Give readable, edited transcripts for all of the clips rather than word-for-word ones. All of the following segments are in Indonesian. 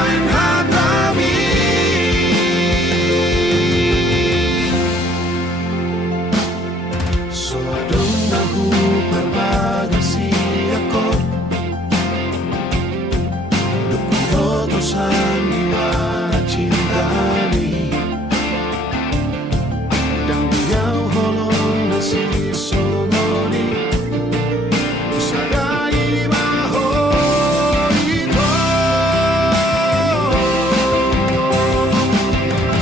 Ben Hatami. So adong nahu perbagasi ako Lukuhotosan diwa cinta ni Dan diyaw holong nasi sononi Usadai maho ito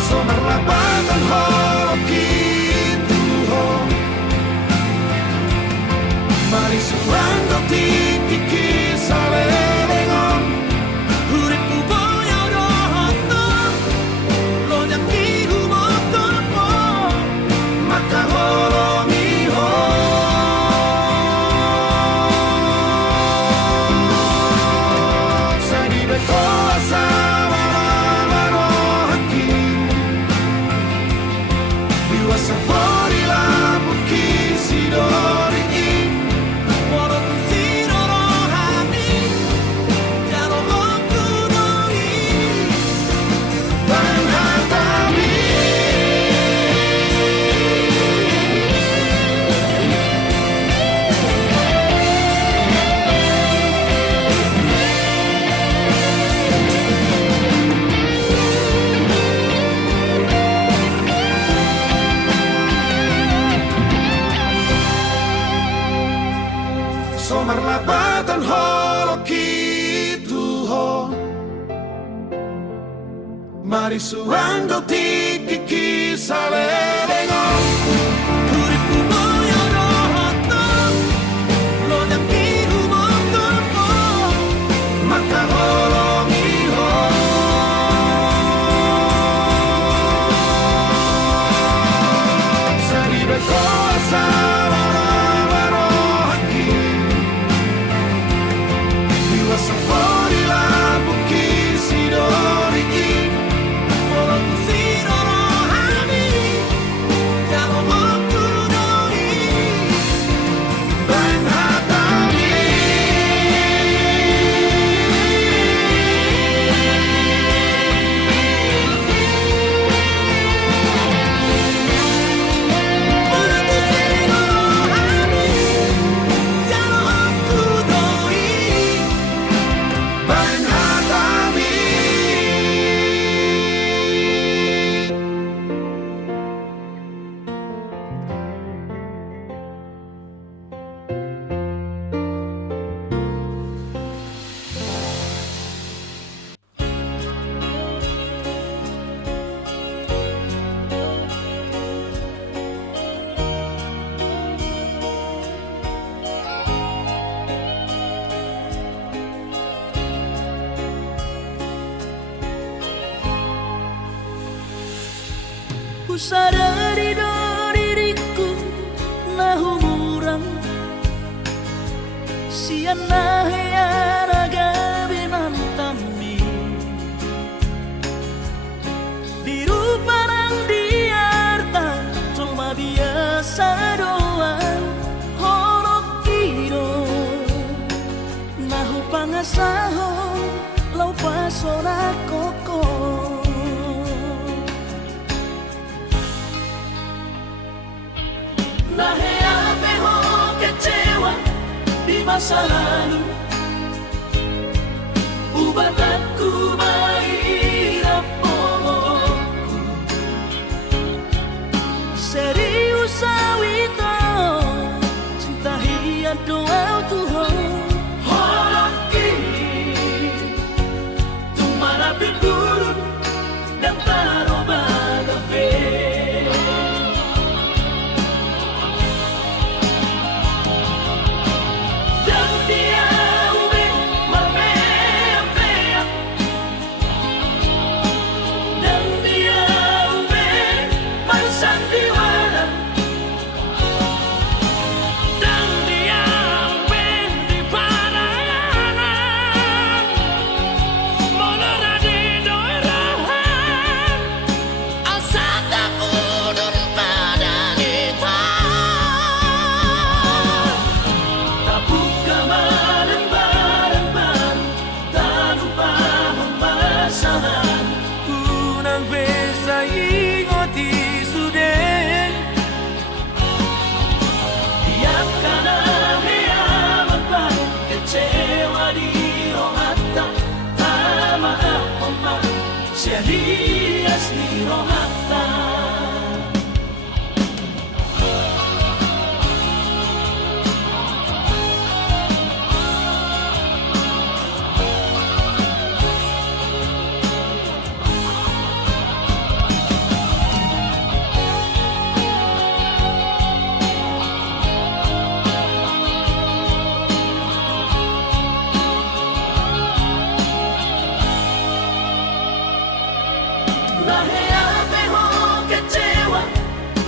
So marlapatan ho gitu ho Mari surando ti kikisale lengon Urip mu boyo rohoton Lo nyaki humoton mo Maka holongi ho Sadi beto asama wano haki Biwa sapori lampu kisidori So marlapatan holo kitu ho Mari suando ti kikisale lengon Urip mu boyo rohoton Lo nyaki humoton mo Maka holongi ho Sadi beko asama wano haki Sapori lampu kisidori Walau kusidoro hani Kalau aku doi Ben Hatami Walau kusidoro hani Kalau aku doi Ben Hatami. Ku sadari do diriku nahu murang Siana heyaraga binantami Diru parang diarta Cuma biasa doang Horok kiro Nahu pangasaho Lau pasora koko Naheate ho kecewa di masa lalu Ubat aku mahirap pomoku Serius awito Cinta hiat doa Tuhan Holoki Tumara bibur Dan taroba gabe serias ni rohata. Lahea beho kecewa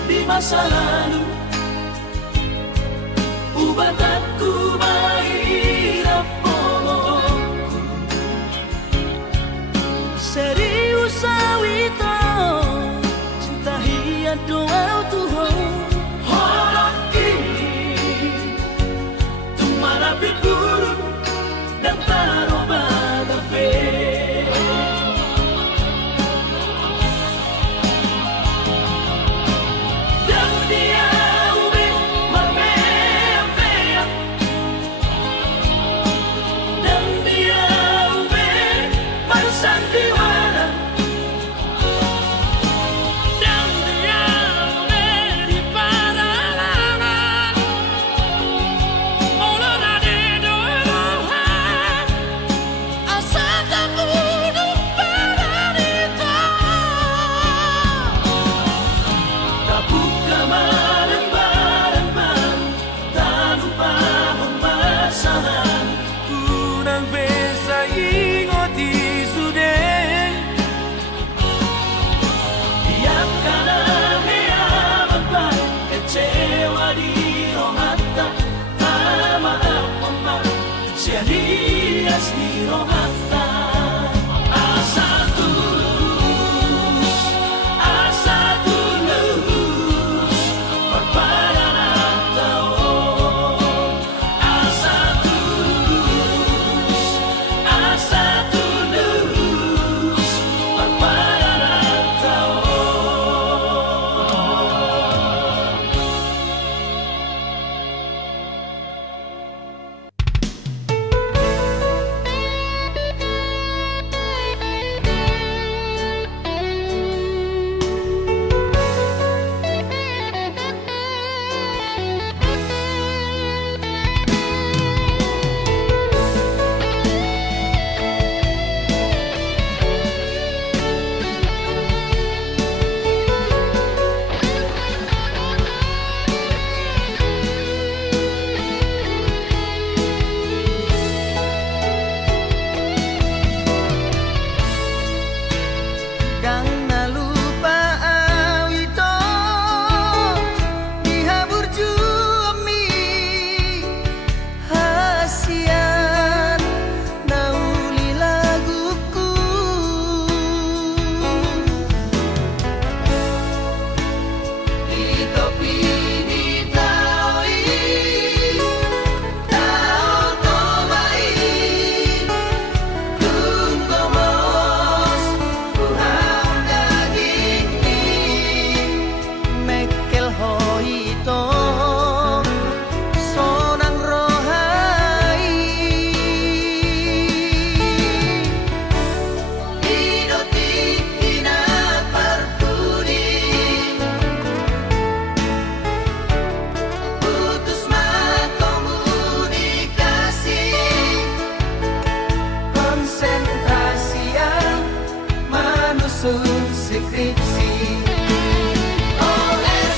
di masa lalu, ubah aku mahirap pomoku. Serius awito cinta hiat doa Tuhan. Horaki tumara biburu dan taroba kafe. Serias ni rohata. Asa tulus berpadanan tao. Asa tulus berpadanan tao. Skripsi oleh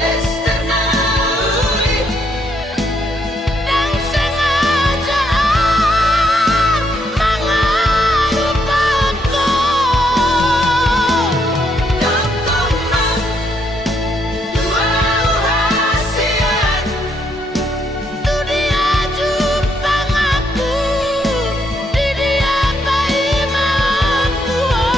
Esther Nauli yang sengaja mengalupaku. Dokumen dua hasiat tu dia jumpa aku di dia bayi mangku.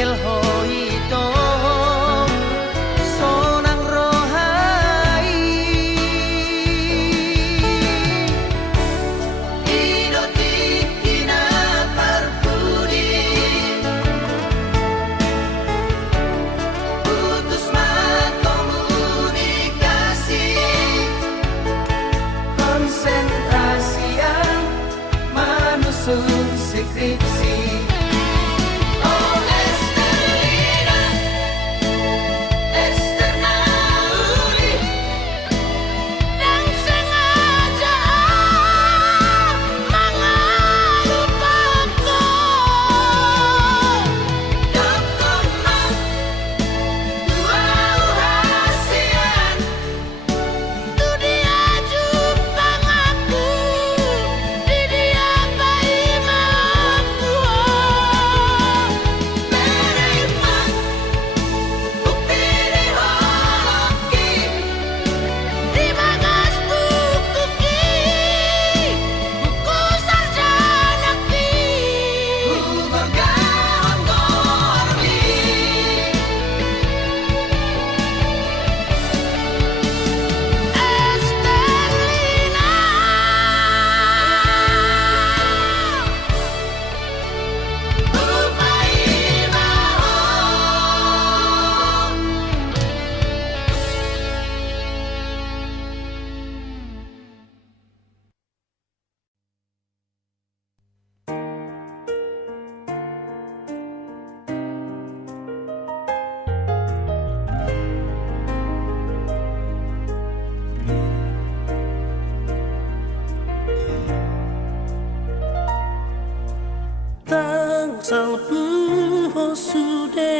kel hoito sonang rohai Idoti kina parpudi putus komunikasi konsentrasi yang manusun skripsi. Oh Estelina Esternauli dan sengaja mengalupaku dokumen dua rahasian tu dia jupang aku di dia bayi aku menerima bukti di holoki di bagas buku buku sarjana bergahon gormi Estelina Upai mahon Tangsal puho sude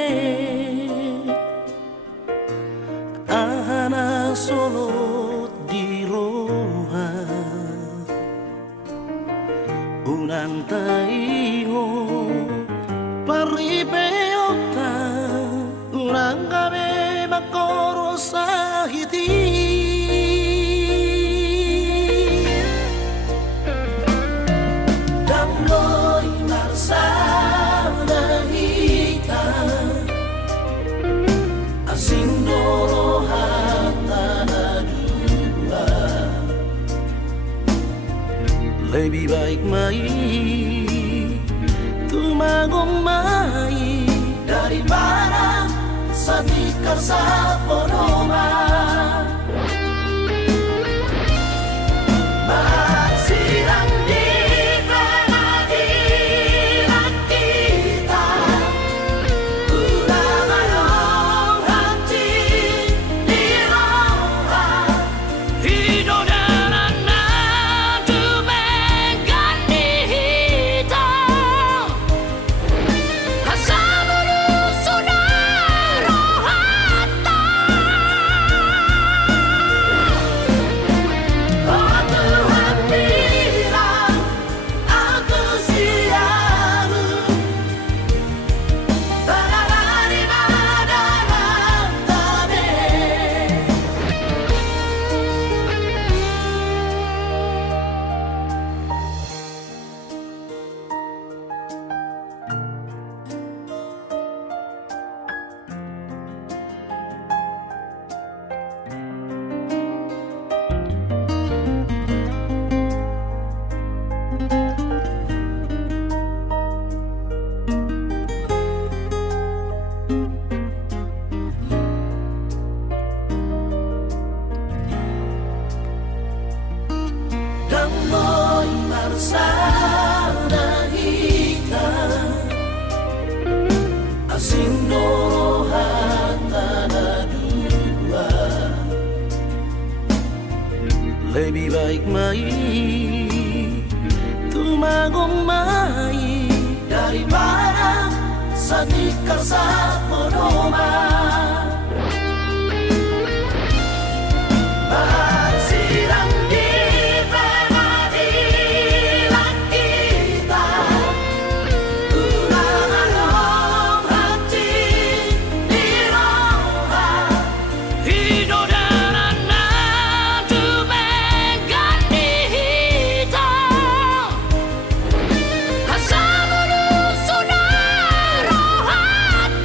Ahana solot di roha Unan taingo Paripeota Unang gabe makoro sahiti Dangloy narsana hita Asing doro hatana dua Lebih baik mai Tumagong mai Daripada satikar sa ponoma Masirang di pengadilan kita Udah mayong hati di roha Hidodanan na tumegan di hitam Hasamulu sunaro hatta Oh Tuhan bilang aku siamu Tanarani madalang tabe Damloy narsana hita Asing doro hatana dua Lebih baik mai Tumagong mai Daripada satikar sa ponoma Masirang di pengadilan kita Udah mayong hati di roha Hidodanan na tumegan di hitam Hasamulu sunaro hatta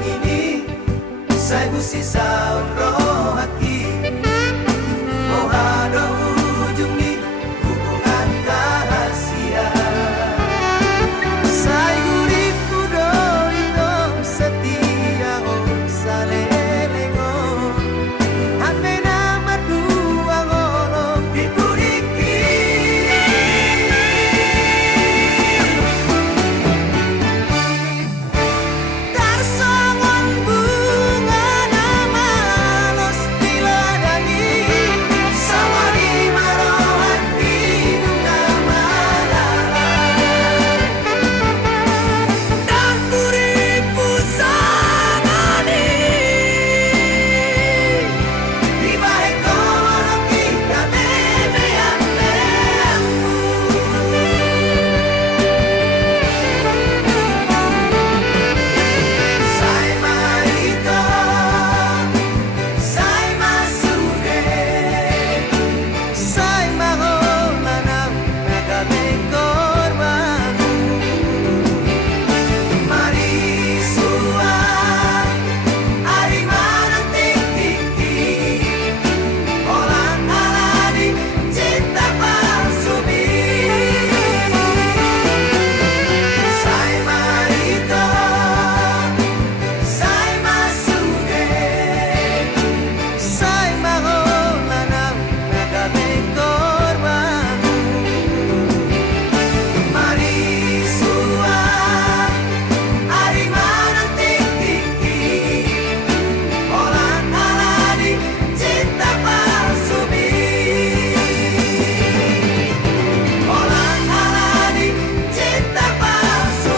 ngini sai busi sauro hati mau ada ujung di hubungan rahasia sai guriku doito setia salelengo hamena madua ngolo dipuriki tarsongon bunga nama los diladani sama di marohan hidung nama dan kuripu sangani di bahe kolong kita memean sai marito sai masude sai maholanam nagabing korban marisua ari manang tiki orang alani cinta palsu sai marito sai masude sai maholanam nagabing korban marisua ari manang tiki orang alani cinta palsu orang alani cinta palsu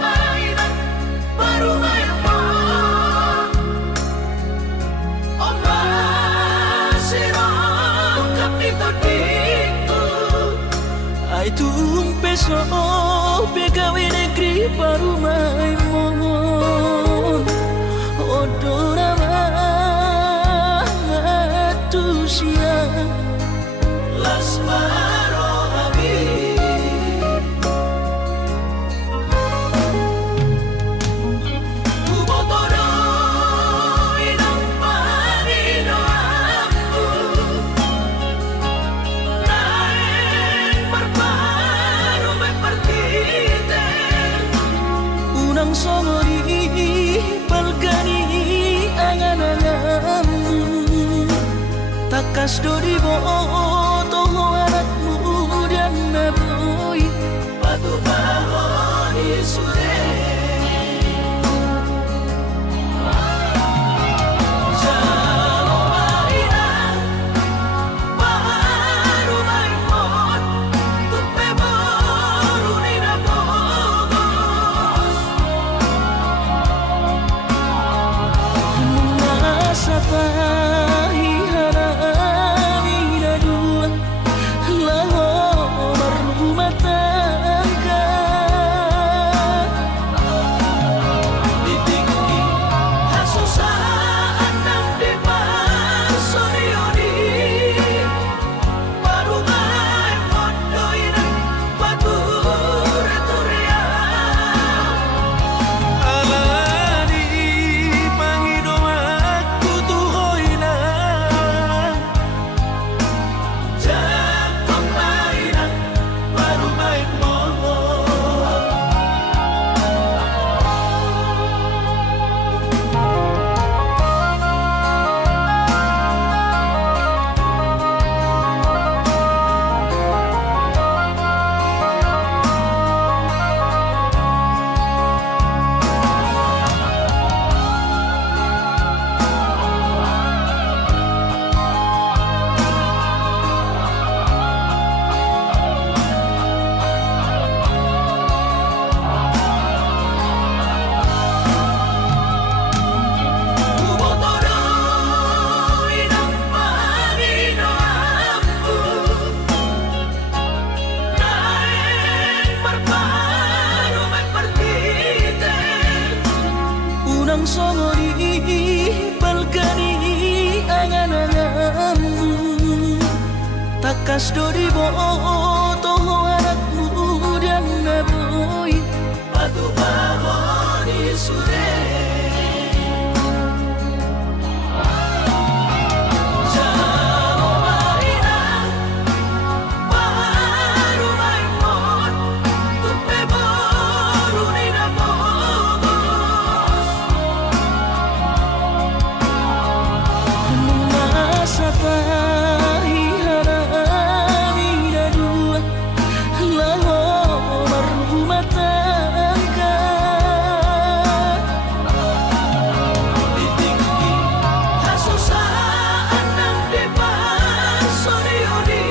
mainan baru main Oma sirong kapito dito Ay tumpeso pegawe negeri baru main mon odora matusia las marohabi kubotoro inang panino aku naeng berparu mepertite unang somori palgani angan-anganmu takas dori boto anakmu dan naboy batu bahoni sude Jalo mainan baru main mon tupe baru nina bogos Masa tahi harami nadu takas do di boto anak muda naboy Batu bahon isude Jalo mainan Baru main mon Tupe baru ni nabos masa tahi harani dua lahor rumah tangga Ditinggi hasusaan ng depan Sorioni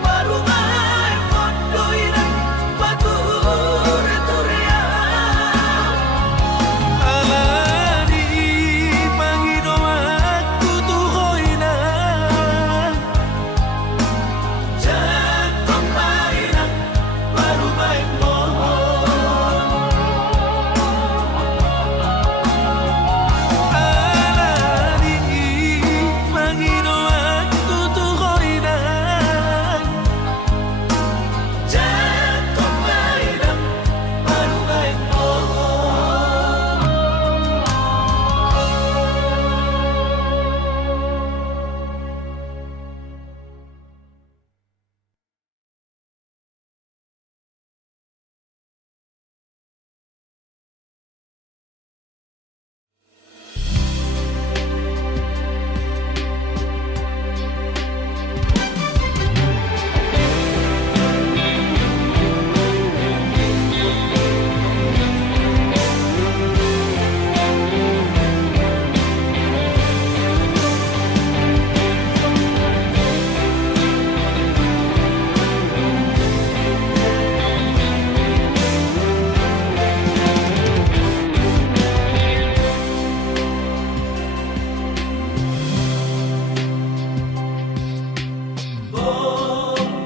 Baru main mon Doy ng pature-turea alani pangino aku tuhoy na Jatong mainan Baru main mon alani pangino aku tuhoy na Jatong mainan Baru main mon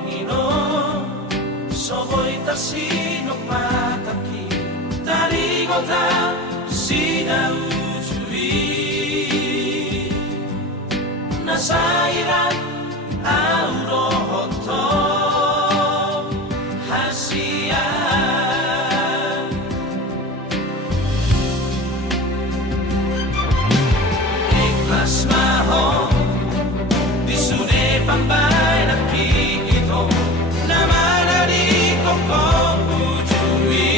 Panginoon, somo'y tasinok mataki Tarigota sinaujui Nasairan aurohoto hasian Ikhlas mahon Disude pambay nakikito Naman nariko kong ujui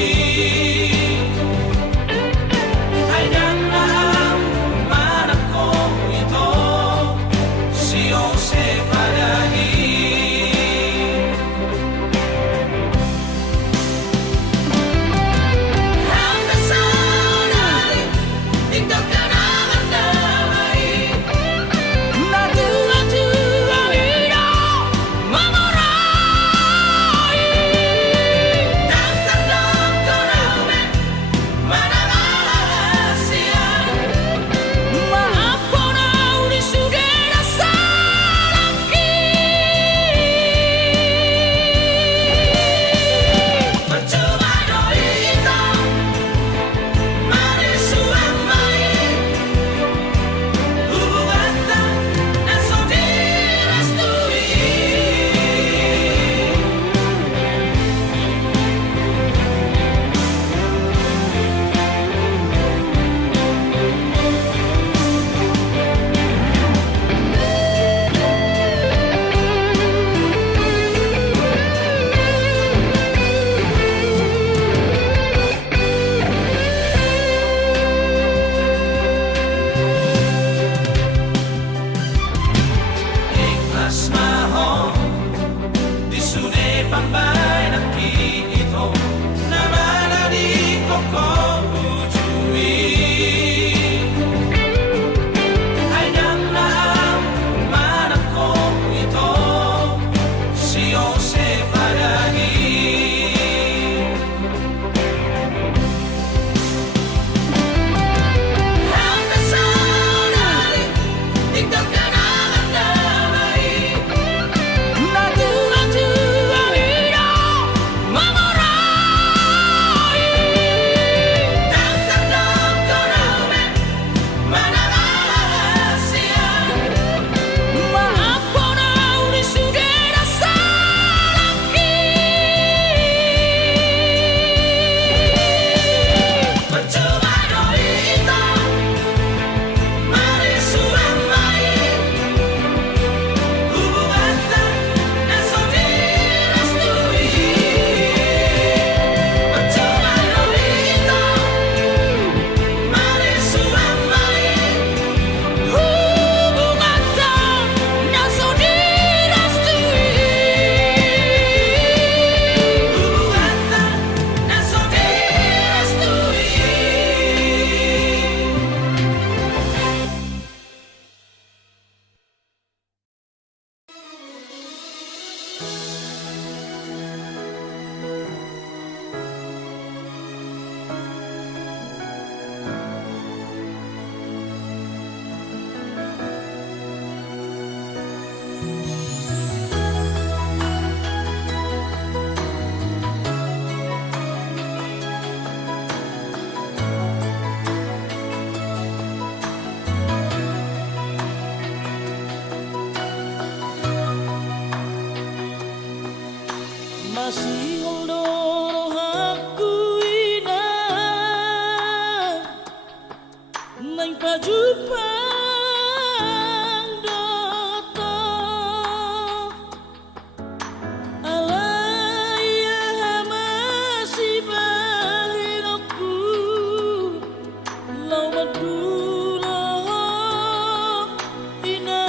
Ay yan na ang manak kong ito Si Jose Padagi Hanggang sa nari Tinggal ka na ang damay Tua-tua vida memorai Nagtanong ko namin Manangalasiyan Maafkan uli sudah salahki Percuma doi ito Marisuang mai Hubungan tak Naso direstui Ikhlas mahon Disude pambay nakikito Naman nariko kong ujui Ay yan na ang manak kong ito Si Jose Padagi Hanggang sa nari Tinggal ka na ang damay Tua-tua vida Masih ngondoro aku ina nang pajupang doto alaya masih bahin aku lau maduro ina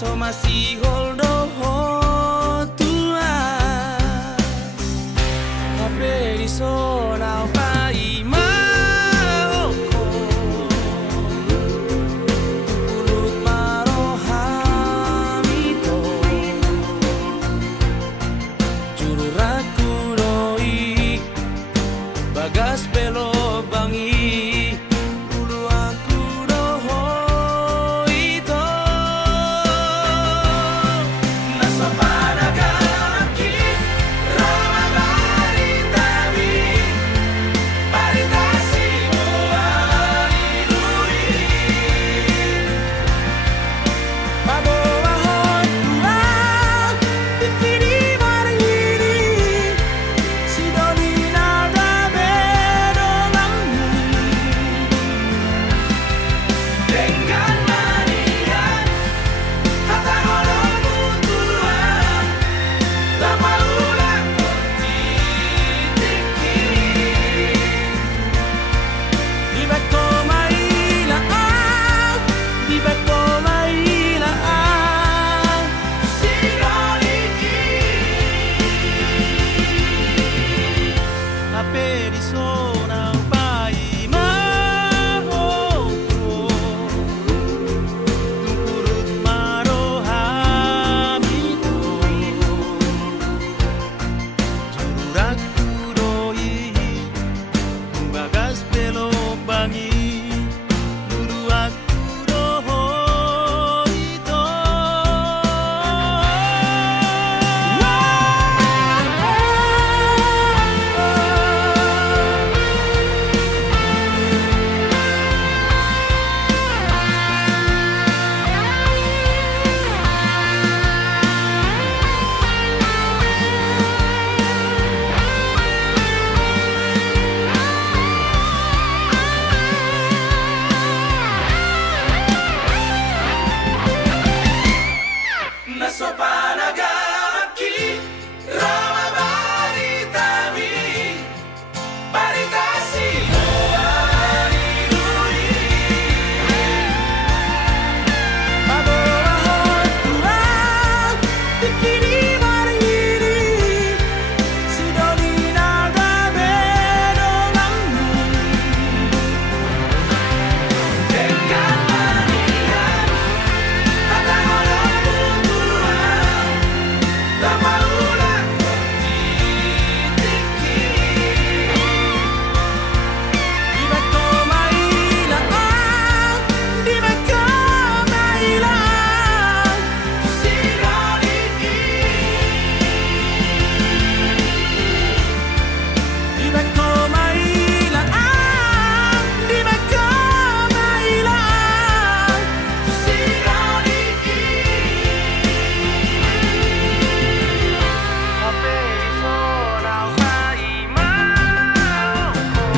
so masih holdo tua Hape di so now pai maoko Ulut marohamito Juru raku doi Bagas belo bangi Ulu aku doho ito Nasa panagaki Rama baritami Baritasi mo alilui Pabawahon tulang Bikini marhini Sidoni nada bedonganmu Dengan manian Kata orang mutuan Lama ulang kontitiki Di bako mailaan Di bako mailaan Sinoliki Hape di sonang pai mahoko Tungkurut marohamito Juraku doi Bagas belo bangi Luru aku doho ito Naso panagaki Rama baritami Baritasi mo alilui Pabawahon tulang Bikini marhini Sidoni nada bedonganmu Dengan manian Kata orang mutuan Lama ulang kontitiki Di bako mailaan Di bako mailaan Sinoliki Di bako mailaan Di bako mailaan Sinoliki Hape iso now pai maoko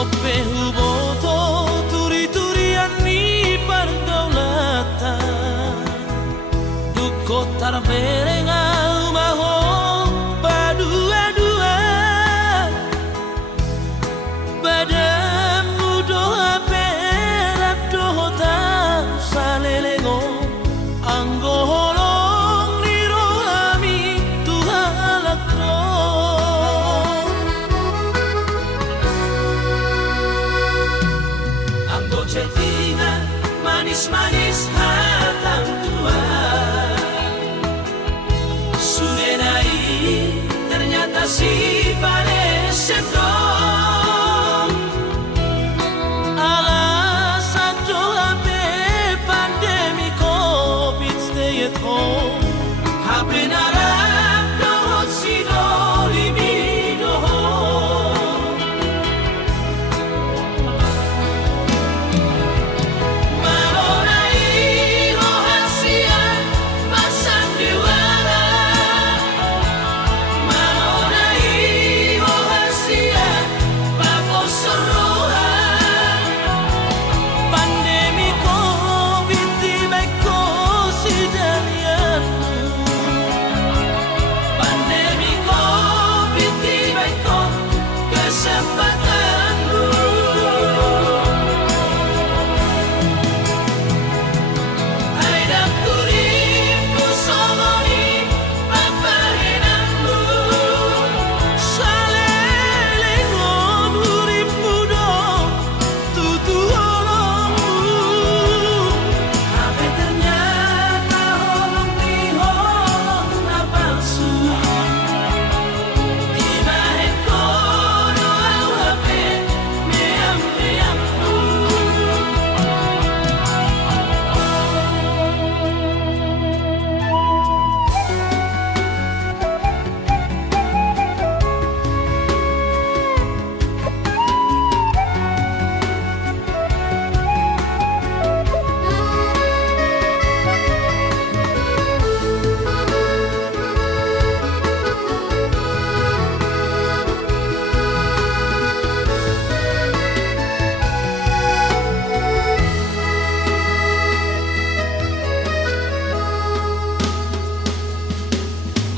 Ope huboto turi-turian ni pergaulatan Duko tarberenga umaho Badua-dua Badamu doha perak dohota Salelengo Anggo holong ni rohami Tuhalak Anggo cetina manis-manis hatang tua Hapenarap dohot sido libidoho. Malonai rahasia pasang diwara. Malonai rahasia paposorohan. Pandemi COVID di beko sidalian. Pandemi COVID di beko kesempatanmu. Aida kuripu soloni papahenanmu. Salelengon uripu do tutuolongmu. Tapi ternyata holong di holong na palsu. Di bahen kono au hape meam-meammu.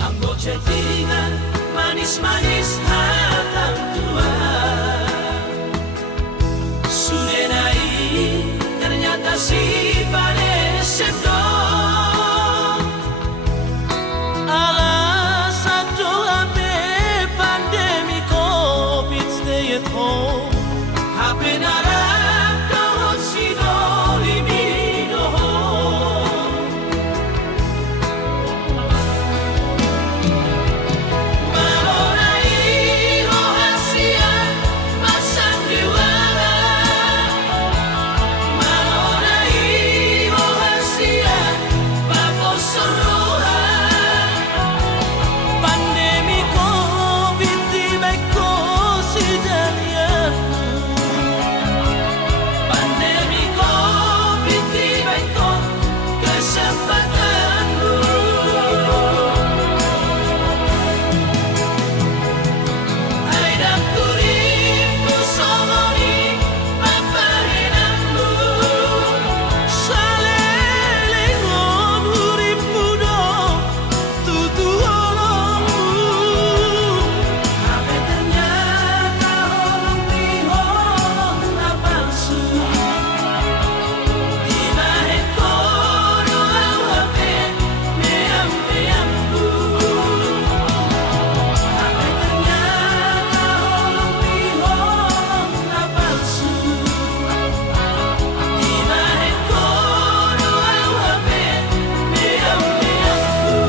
Anggo chattingan manis-manis hatang tua. Sudenai ternyata si panesepdo. Alasan doa be pandemi COVID stay at home. Hapenarap dohot sido libidoho. Malonai rahasia pasang diwara. Malonai rahasia paposorohan. Pandemi COVID di beko sidalian. Pandemi COVID di beko kesempatanmu. Aida kuripu soloni papahenanmu. Salelengon uripu do tutuolongmu. Tapi ternyata holong di holong na palsu. Di bahen kono au hape meam-meammu. Tapi ternyata holong di holong na palsu. Di bahen kono au hape meam-meammu.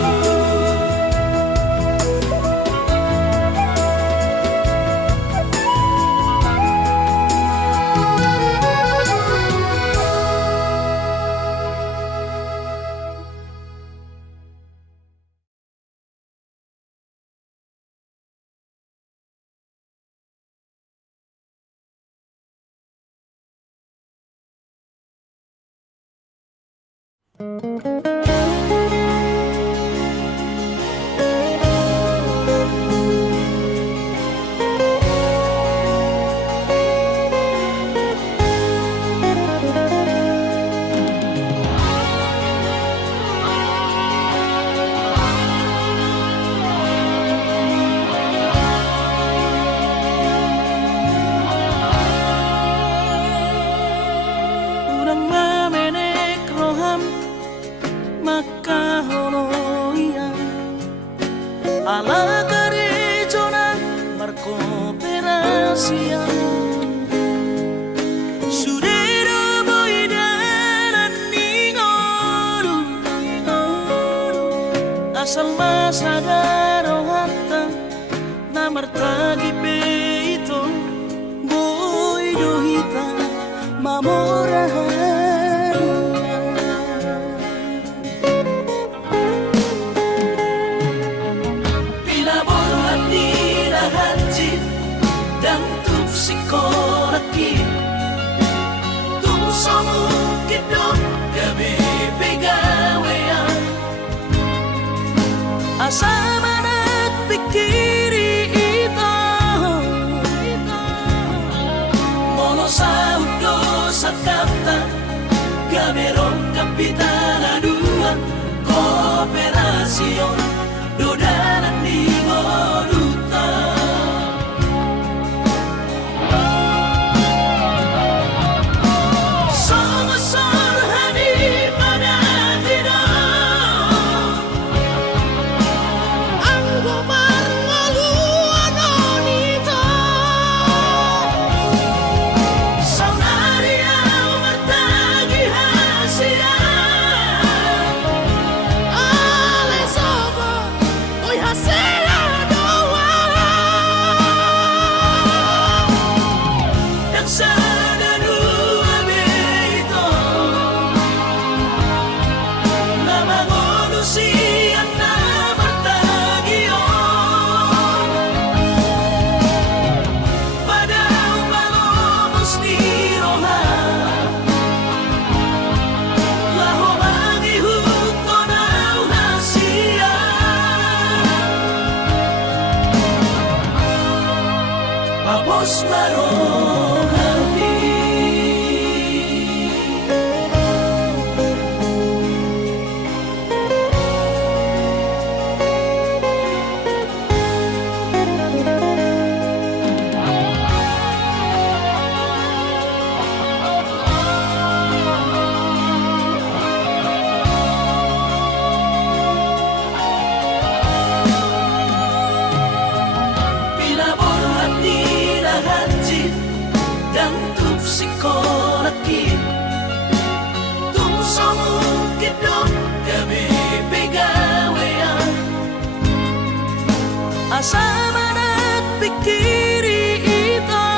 Urang mamenek roham maka holoian ala gerejonan berkooperasian. Sudero boidaran ningoru asal masadaro hatta na martagi peito boidohita mamorahan. 「asa manat pikiri ito Mono sa udo sa kapta Gamerong kapitana dua Kooperasyon Dodanan di Moduta Song-song hani pada tidak ang gumar ngaluan nito Saunari ang martagi hasian ale sobo oy hasela doa Yang sana dua beito Na mangonusian na martagion Padang palomos ni Roha Laho mangihuk ko na hasian Papos marong hati Pinaborhat ni Rahanjit Dan tupsikonakit Tumsomukit dong Kami pegawean asa manat pikiri ito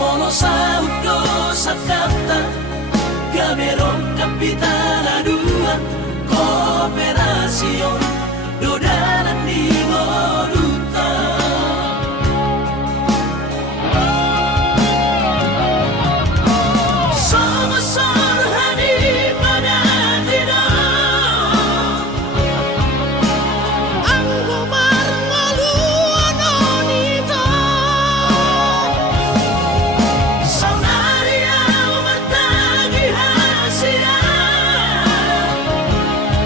Mono sa udo sa kapta Gamerong kapitana dua Kooperasyon Dodanan di Moduta Song-song hani pada tidak ang gumar ngaluan nito Saunari ang martagi hasian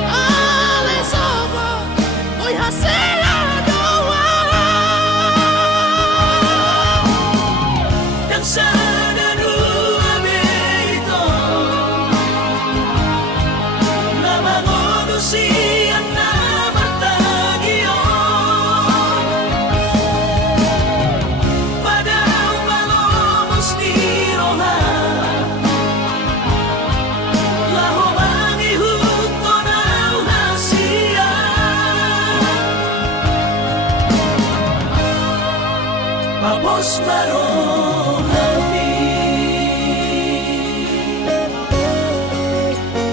ale sobo oy hasela doa Yang sana dua beito Na mangonusian na martagion Padang palomos ni Roha Laho mangihuk ko na hasian Papos marong hati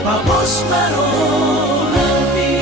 Papos marong hati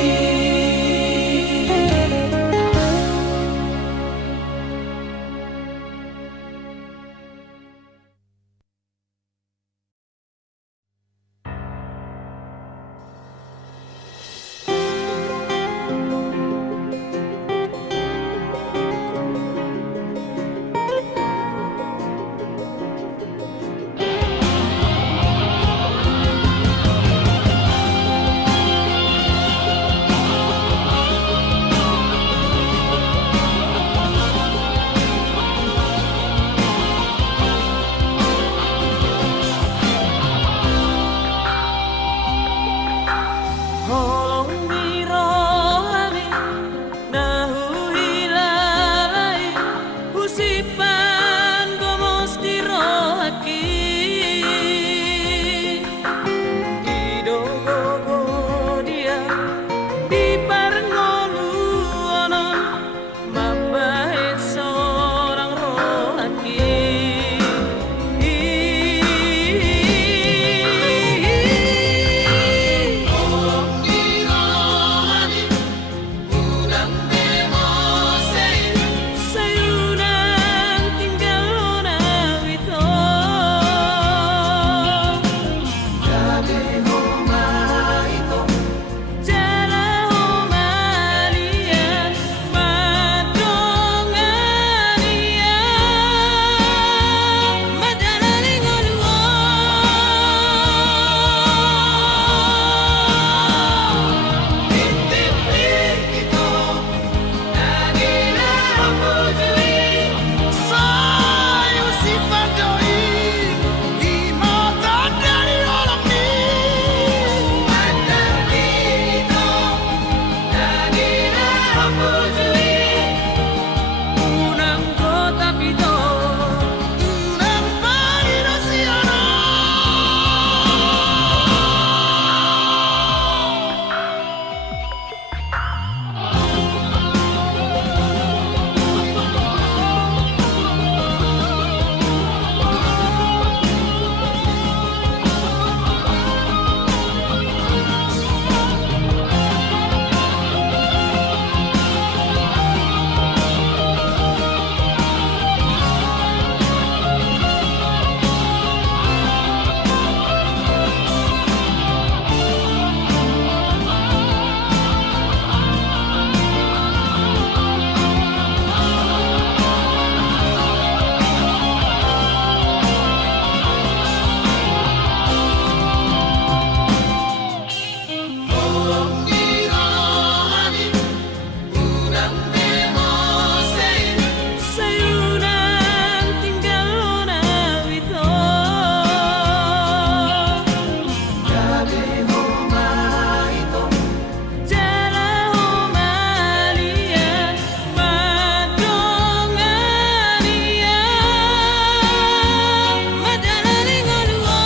Sayunan tinggal lona wito Gabi homa ito Jala homalia madongania madalaling olua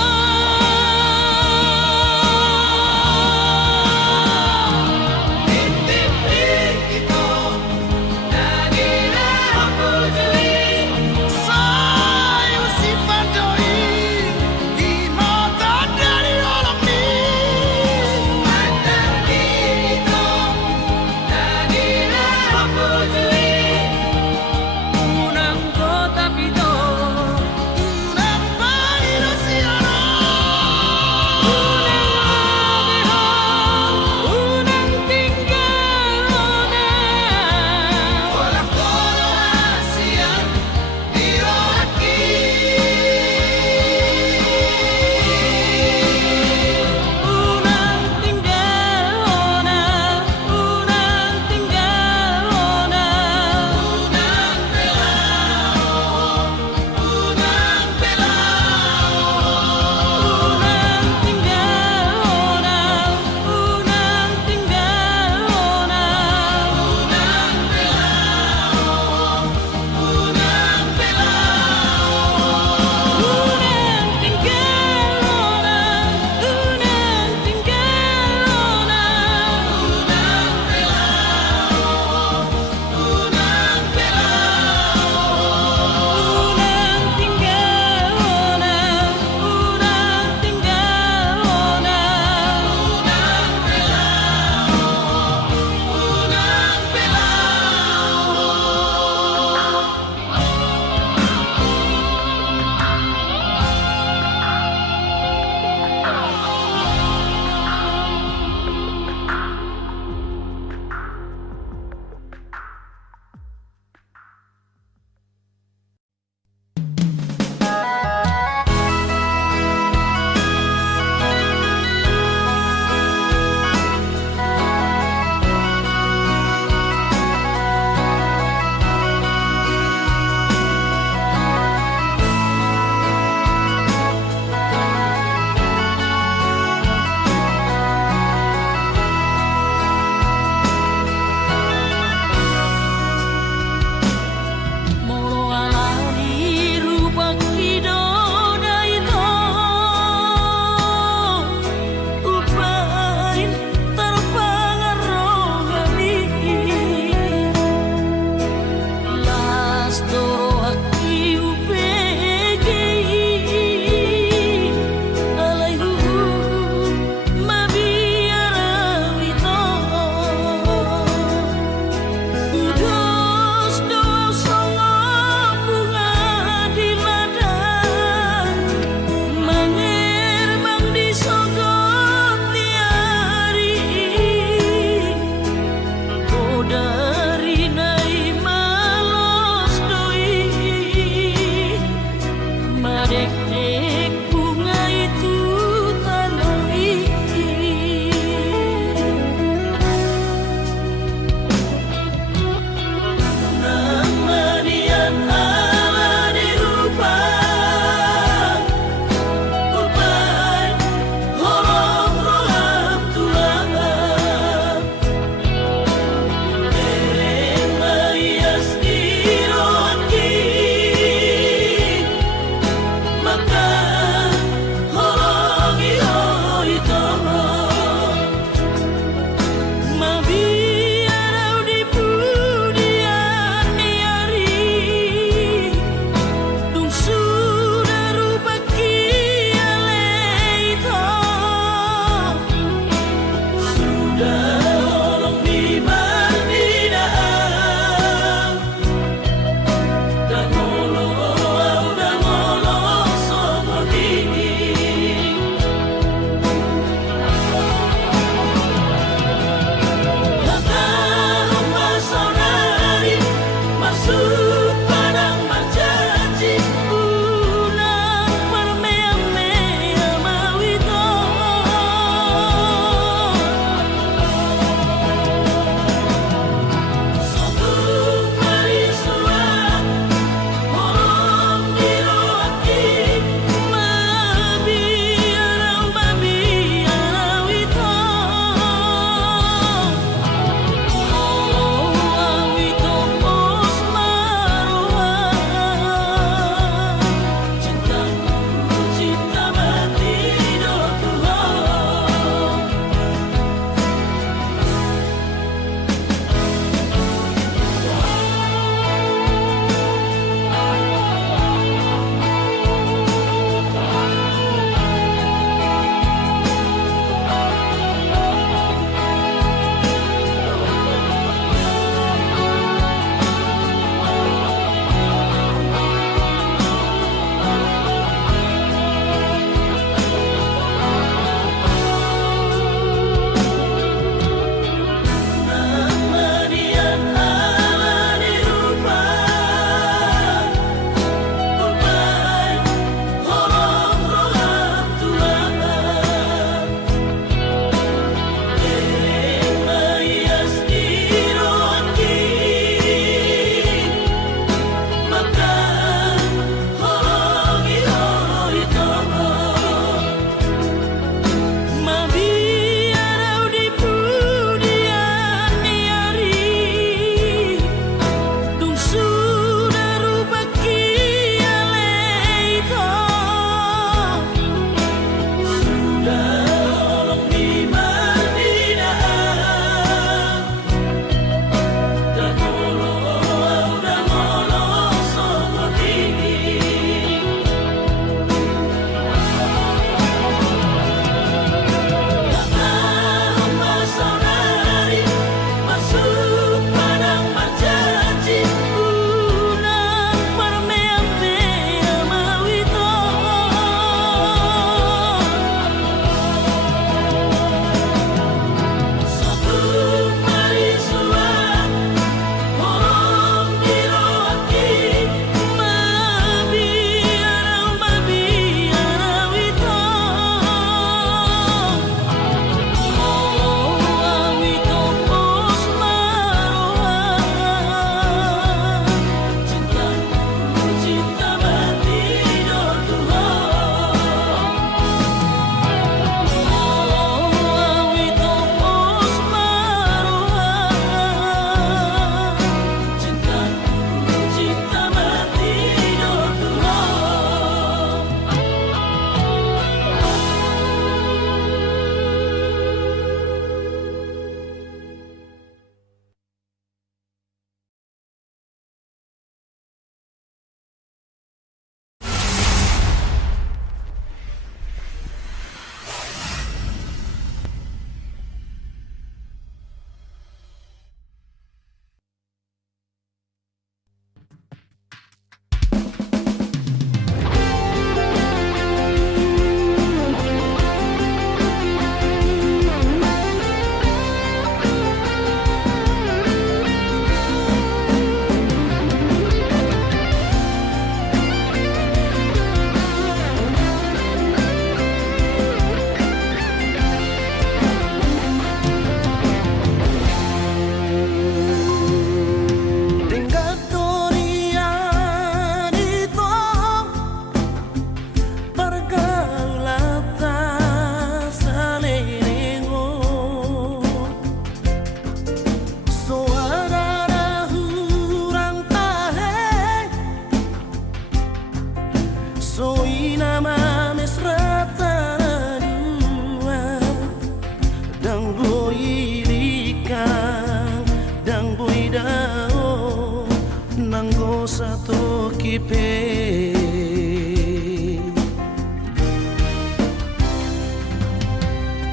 uripe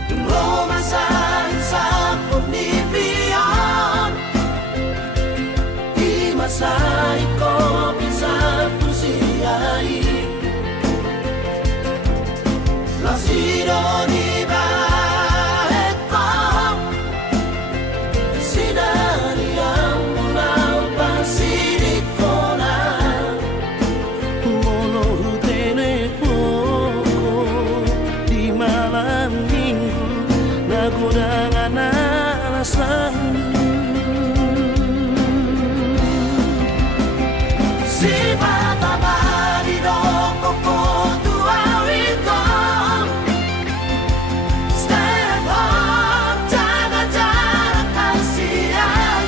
Lumasan sa punipian Di masa ko pinsan tusiyay Nacido ni Baeta Sinari ang munang pasidik ko na Mono telepon di malam minggu Nakurangan alasan Si Bata Marido Koko Tuawito Stand up, jangan jarak kasihan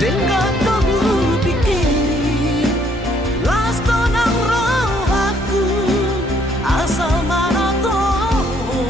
Dengan kamu pikir Lasto ng roh aku Asal mana tahu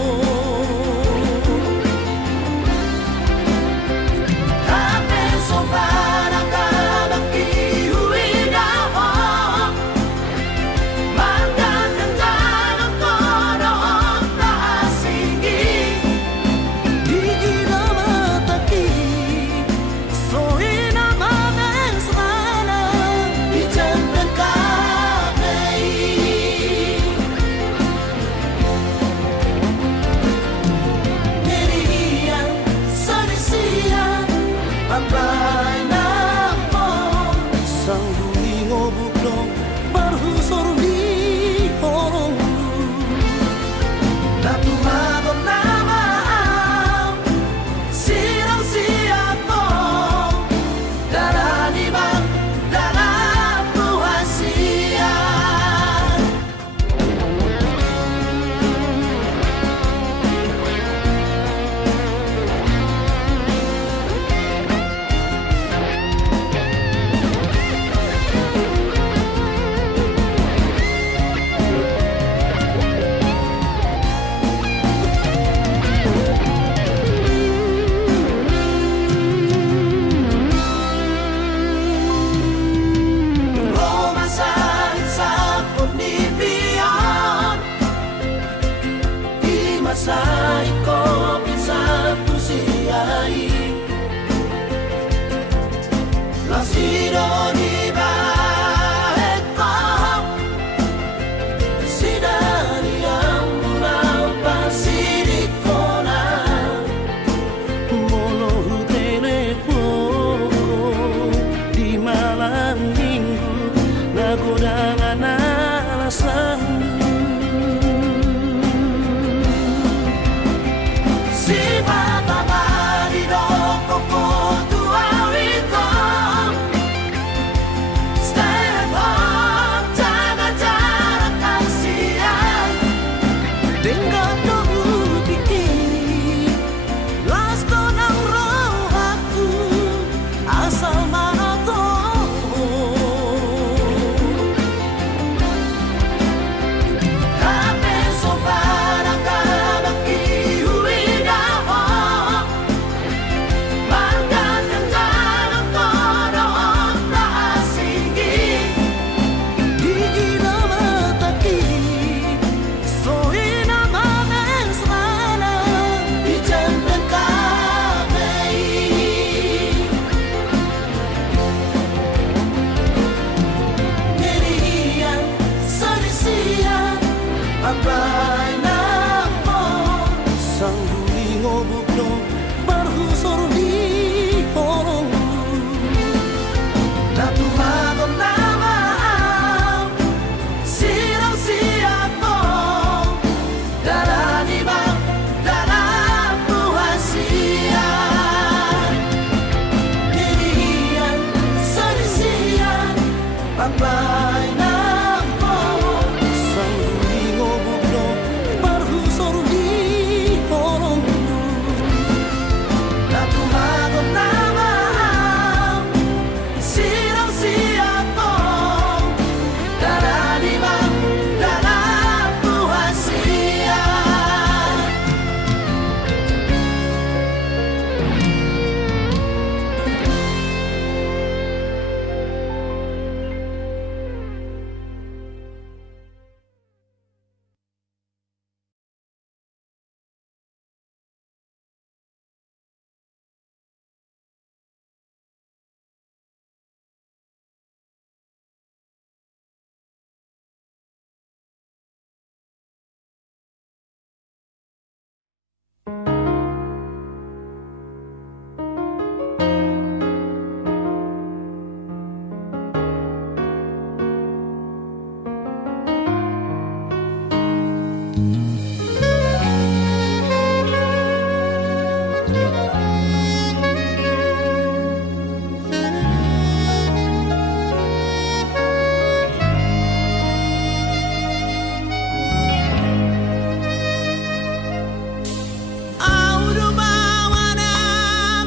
Audu bawana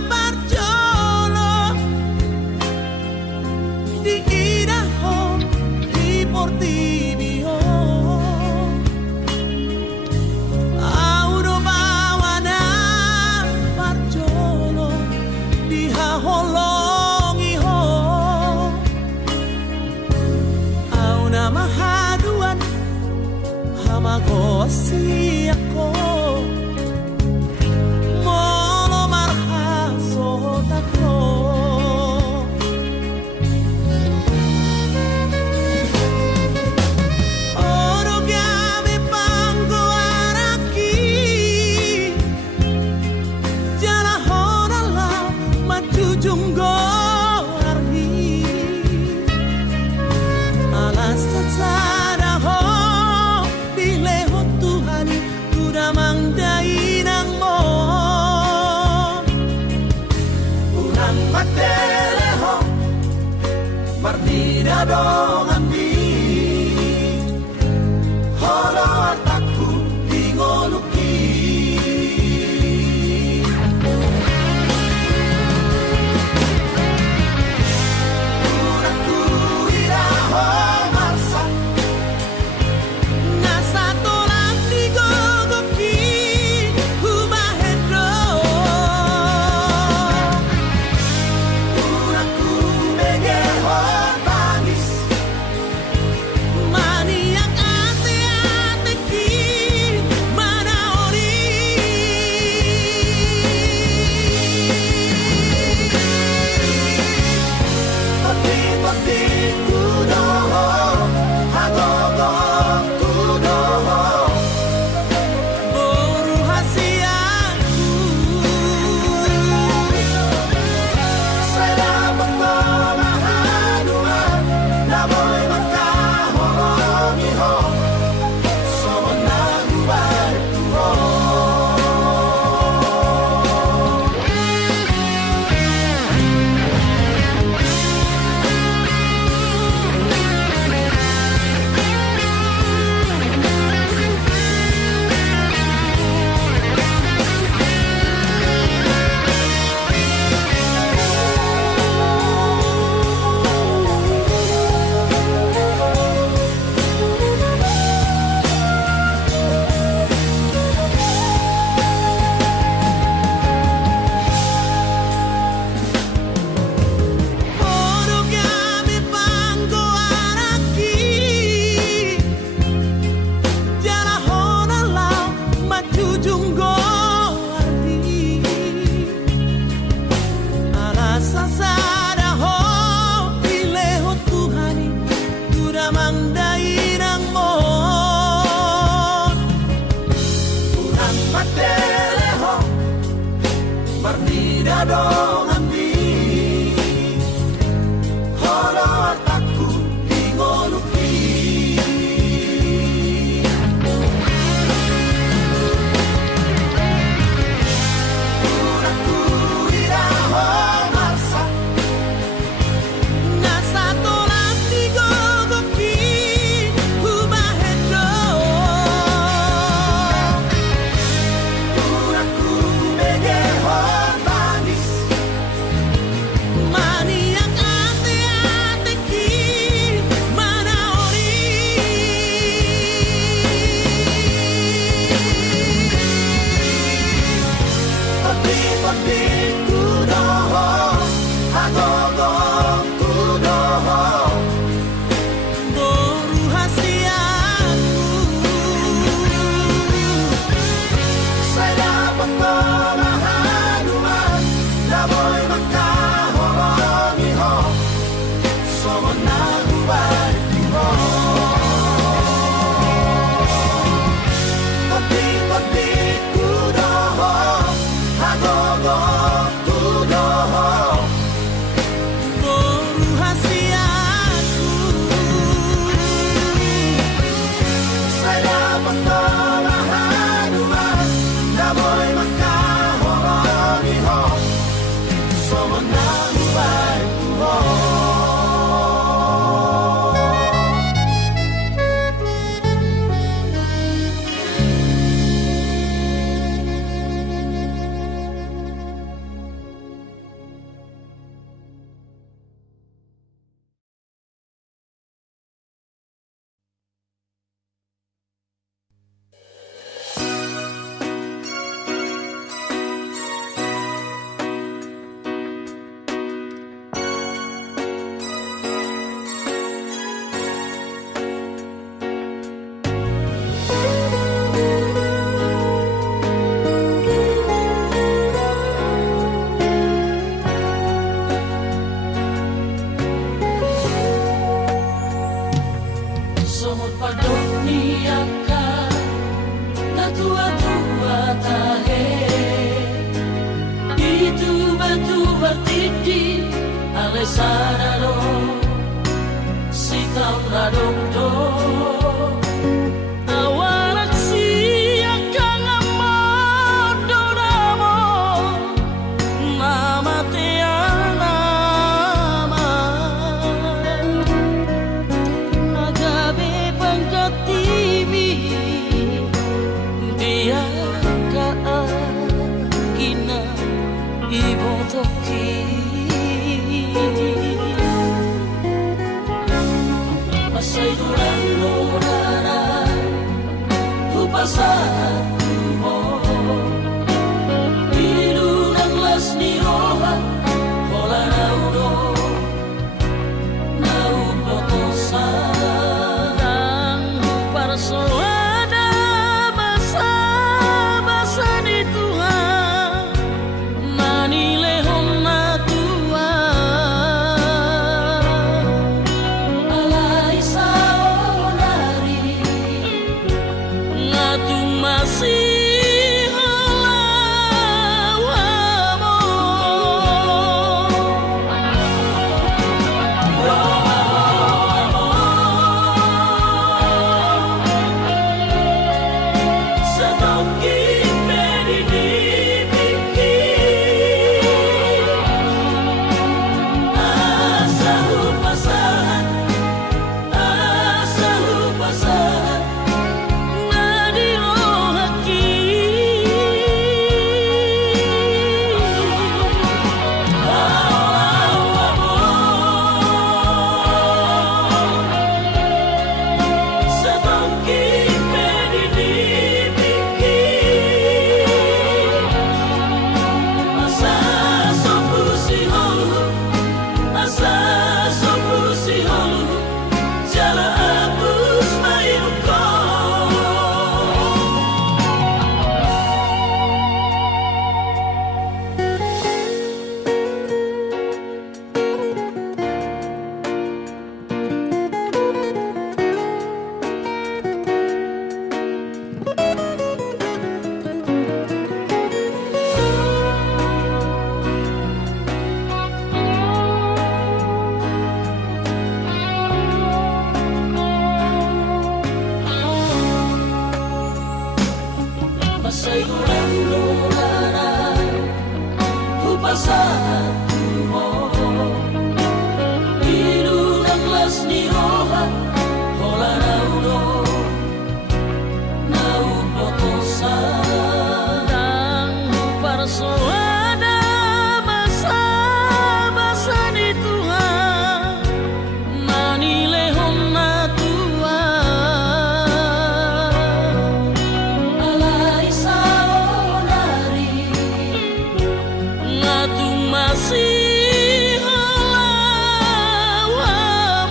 barjolo di Idaho, di Portibio. Audu bawana barjolo di Haholongiho. Auna mahaduan hamagosi ako. Molo marhaso tako. Oro gabi panggo araki. Jala honala majujunggo arhi. Alas sada ho dileho Tuhan kuda mangdainang mo. Unang mateleho Marnida dongan di Holo ataku di ngoluki Unangku iraho marsa Nasa tolak digogoki humahedro. Unangku megeho tangis Maniak ate-ateki manaori. Pati-pati kudoho Hagogo kudoho Boru hasiaku Saya pengomahadua Namoy magkahongiho Soon nagubar tuho Boru gabi panggo araki. Jala honala majujunggo ardi. Alasa sada ho dileho Tuhani kuda mangdainang mo. Unang mateleho Marnida dongan di Holo ataku di ngoluki Unangku iraho marsa Nasa tolak digogoki humahedro. Unangku megeho tangis Maniak ate-ateki manaori. Pati-pati kudoho Hagogo kudoho Boru hasiaku Saya pengomahadua Namoy magkahongiho Soon nagubar tuho Pati-pati kudoho Hagogo kudoho Boru hasiaku Saya pengomahadua Namoy magkahongiho partiti alle sanano si tauna dongdo awarak siya kang amado namo namatiana nagabi pangkatibi dia kaagina ibotoki masay durang-durana hupasan mo inunang las ni roha hola naudo naupotosan ang parsoada basa-basa ni Tuhan manilehon na Tuhan alay sa onari nga tumasih halawa mo sa tongking pinibigin asa hupasan na dirohaki haolawa mo sa tongking pinibigin asa sombusihon jala hapus mayuko masay durang-durana hupasan mo inunang las ni roha hola naudo naupotosan ang parsoada basa-basa ni Tuhan manilehon na Tuhan alay sa onari nga tumasih halawa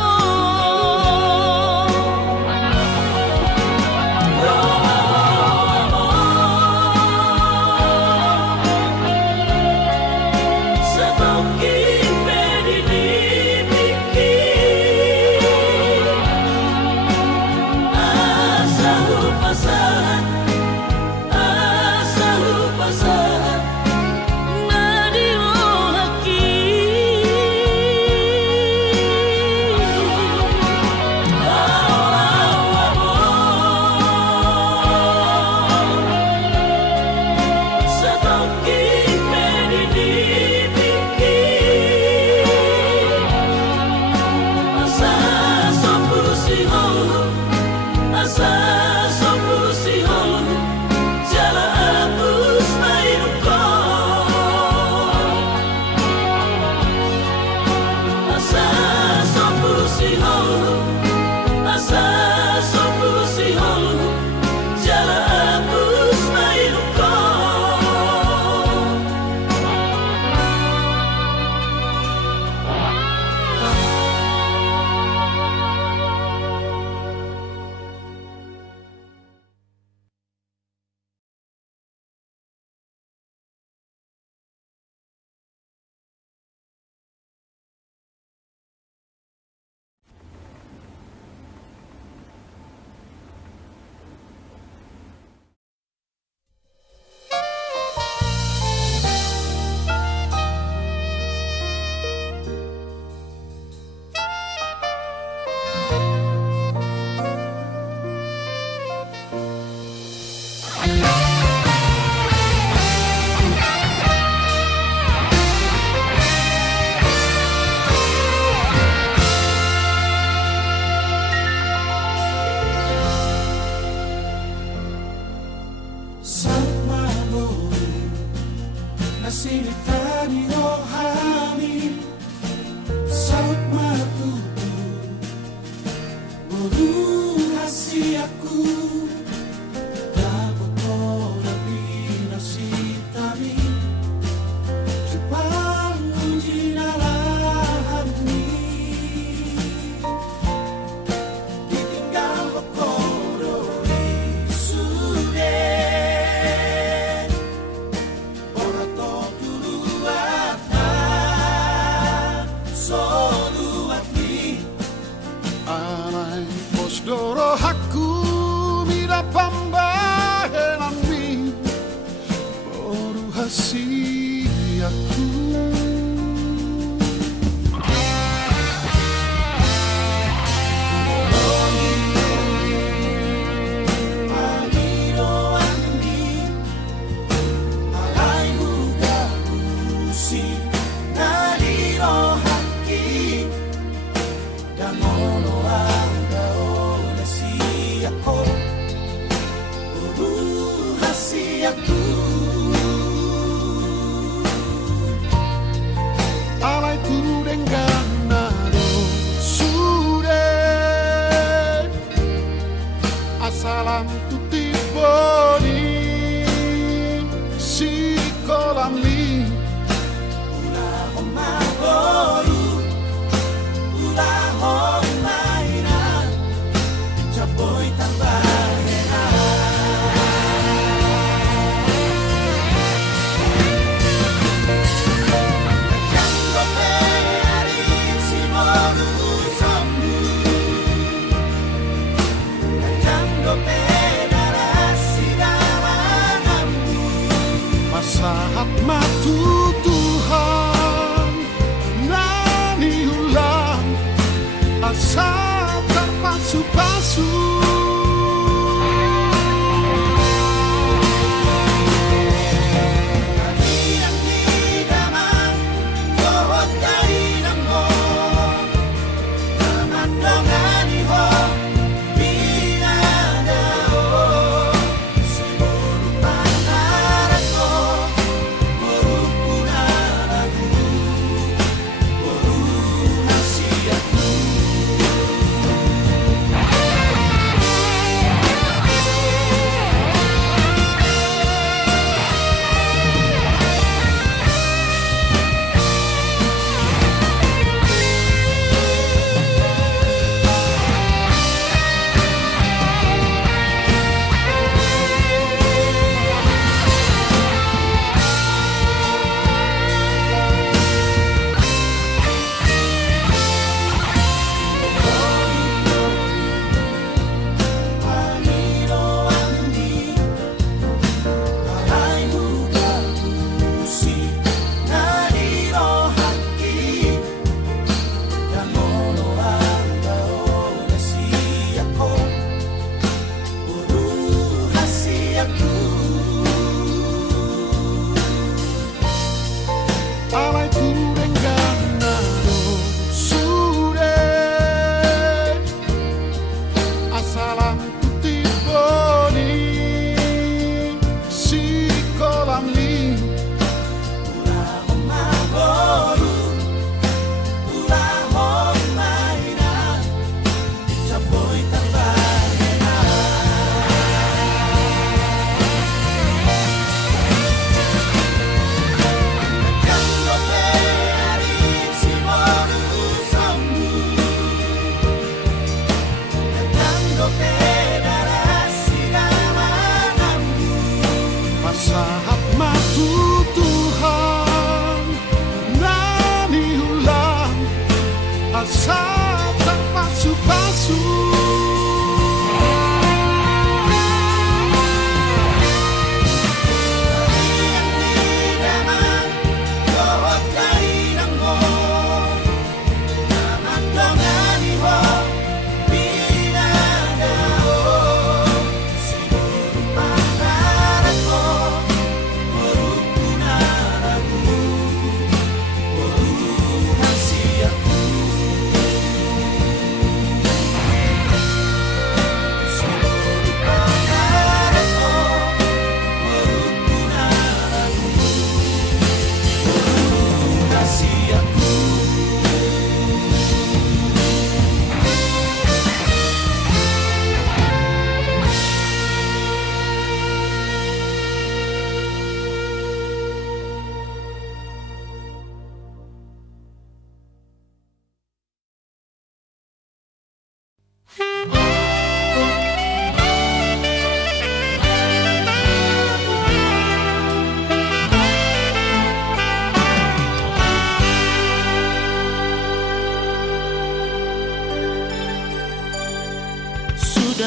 mo sa tongking pinibigin asa hupasan na dirohaki ni rohani saut matutu Boru hasiaku dapat lebih nasitami Jepang uji nalahani ditinggal bekodori sude orang to tuluata soluati Anai posdoro haku mira pambahenami Boru hasiaku Aniro andi alai huga busi nariro haki dan mono anga oleh si aku hasi aku Alai tu denganado sure Asalam tu tiboni si kolami ulah magoru ulah maina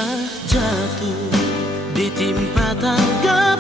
sudah jatuh ditimpa tangga